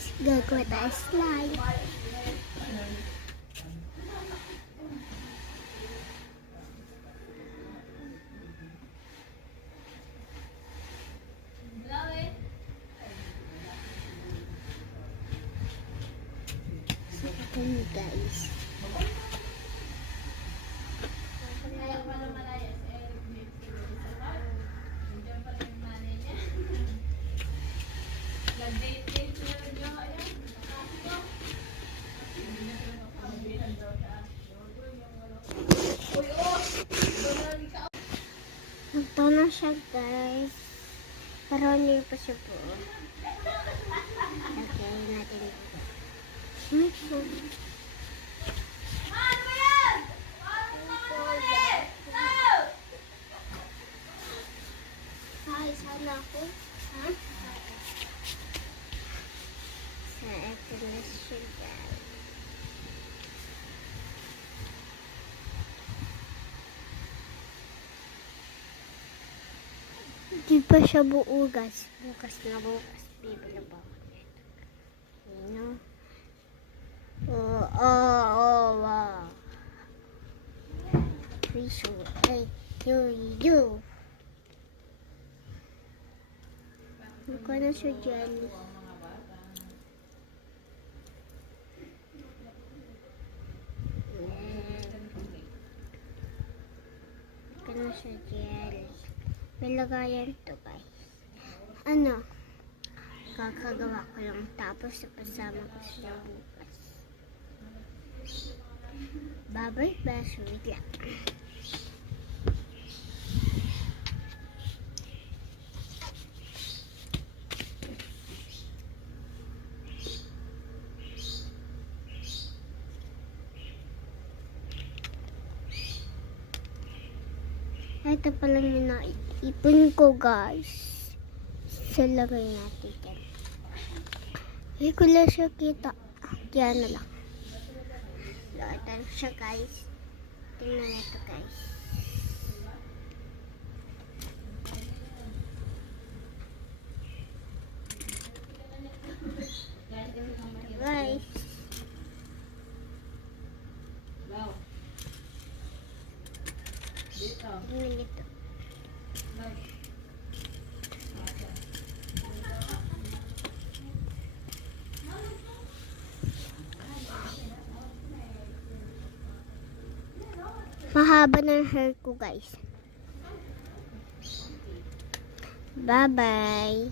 guys, gagawa tayo slime. So, ito nyo guys. Ito na siya guys. Pero hindi pa siya po. Okay, natin ito. Ano yan? Hi, sana ako. Ha? So, ito na siya guys. Hindi pa siya buo guys. Bukas na bukas. Bibili ba ako nito? Ano? Wow. 3, 2, 8, 2, Mukha na siya jelly. Mukha na siya jelly. May lagayan to guys. Ano? Kakagawa ko lang tapos ipasama ko siya bukas. Bye-bye, best wait lang. Ito pala yung naipon ko guys. Salagay natin yan. Hindi ko lang siya kita. Diyan na lang. Ito na siya guys. Tingnan ito guys. Guys. Tingnan ito. Mahaba ng hair ko guys. Bye-bye.